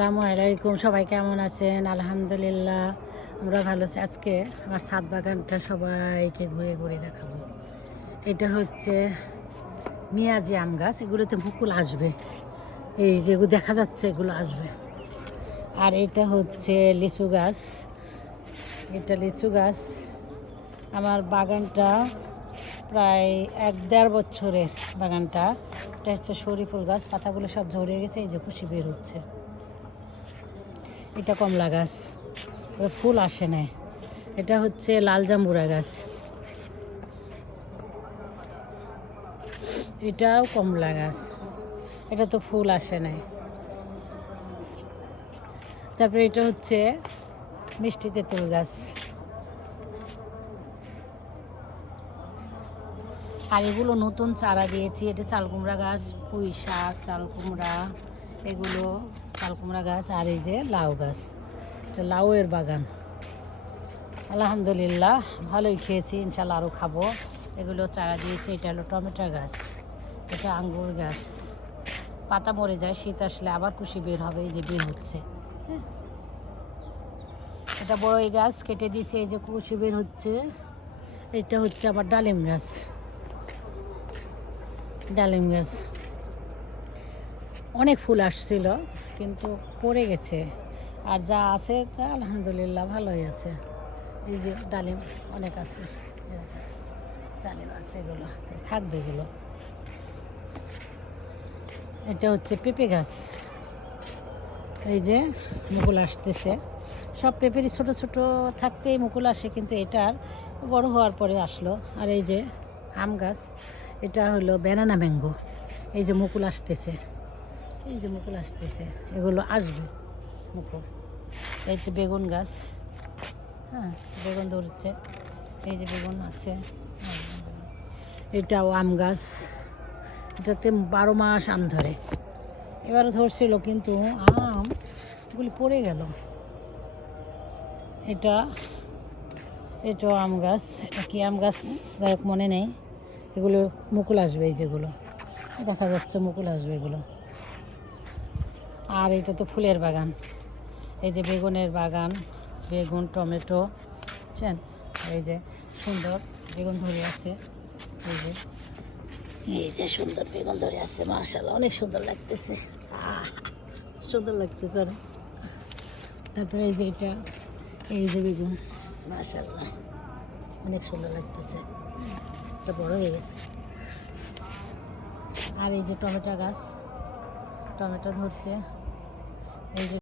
আসসালামু আলাইকুম, সবাই কেমন আছেন? আলহামদুলিল্লাহ আমরা ভালো আছি। আজকে আমার ছাদ বাগানটা সবাইকে ঘুরে ঘুরে দেখাবো। এটা হচ্ছে মিয়াজি আম গাছ, এগুলোতে মুকুল আসবে, এই যেগুলো দেখা যাচ্ছে এগুলো আসবে। আর এটা হচ্ছে লিচু গাছ, এটা লিচু গাছ। আমার বাগানটা প্রায় 1-1.5 বছরের বাগানটা। এটা হচ্ছে শরীফুল গাছ, পাতাগুলো সব ঝরে গেছে, এই যে কুশি বের হচ্ছে। এটা কমলা গাছ, ফুল আসে নাই। এটা হচ্ছে লাল জাম্বুরা গাছ, এটাও কমলা গাছ, এটা তো ফুল আসে নাই। তারপরে এটা হচ্ছে মিষ্টি তেঁতুল গাছ। আর এগুলো নতুন চারা দিয়েছি। এটা চাল কুমড়া গাছ, পুঁই শাক, চাল কুমড়া, এগুলো চাল কুমড়া গাছ। আর এই যে লাউ গাছ, এটা লাউয়ের বাগান। আলহামদুলিল্লাহ ভালোই খেয়েছি, ইনশাল্লাহ আরও খাবো। এগুলো চারা দিয়েছি। এটা হলো টমেটো গাছ, এটা আঙ্গুর গাছ। পাতা মরে যায়, শীত আসলে আবার কুশি বের হবে, এই যে বের হচ্ছে। হ্যাঁ, এটা বড়ই গাছ, কেটে দিয়েছে, এই যে কুশি বের হচ্ছে। এটা হচ্ছে আবার ডালিম গাছ, ডালিম গাছ। অনেক ফুল আসছিল কিন্তু পড়ে গেছে, আর যা আছে তা আলহামদুলিল্লাহ ভালোই আছে। এই যে ডালিম অনেক আছে, ডালিম আছে, এগুলো থাকবে এগুলো। এটা হচ্ছে পেঁপে গাছ, এই যে মুকুল আসতেছে। সব পেঁপেরই ছোট ছোট থাকতেই মুকুল আসে, কিন্তু এটার বড় হওয়ার পরে আসলো। আর এই যে আম গাছ, এটা হলো ব্যানানা ম্যাঙ্গো, এই যে মুকুল আসতেছে, এই যে মুকুল আসতেছে, এগুলো আসবে মুকুল। এই তো বেগুন গাছ, হ্যাঁ বেগুন ধরছে, এই যে বেগুন আছে। এটাও আম গাছ, এটাতে 12 মাস আম ধরে। এবারও ধরছিল কিন্তু আমগুলি পড়ে গেল। এটা এটাও আম গাছ, এটা কি আম গাছ যাই হোক মনে নেই। এগুলো মুকুল আসবে, এই যেগুলো দেখা যাচ্ছে মুকুল আসবে এগুলো। আর এটা তো ফুলের বাগান, এই যে বেগুনের বাগান, বেগুন, টমেটো, বুঝছেন? এই যে সুন্দর বেগুন ধরে আছে, এই যে সুন্দর বেগুন ধরে আছে, মাশাআল্লাহ অনেক সুন্দর লাগতেছে, সুন্দর লাগতেছে অনেক। তারপরে এই যে এটা, এই যে বেগুন, মাশাআল্লাহ অনেক সুন্দর লাগতেছে, এটা বড় হয়ে গেছে। আর এই যে টমেটো গাছ, টমেটো ধরছে, এই যে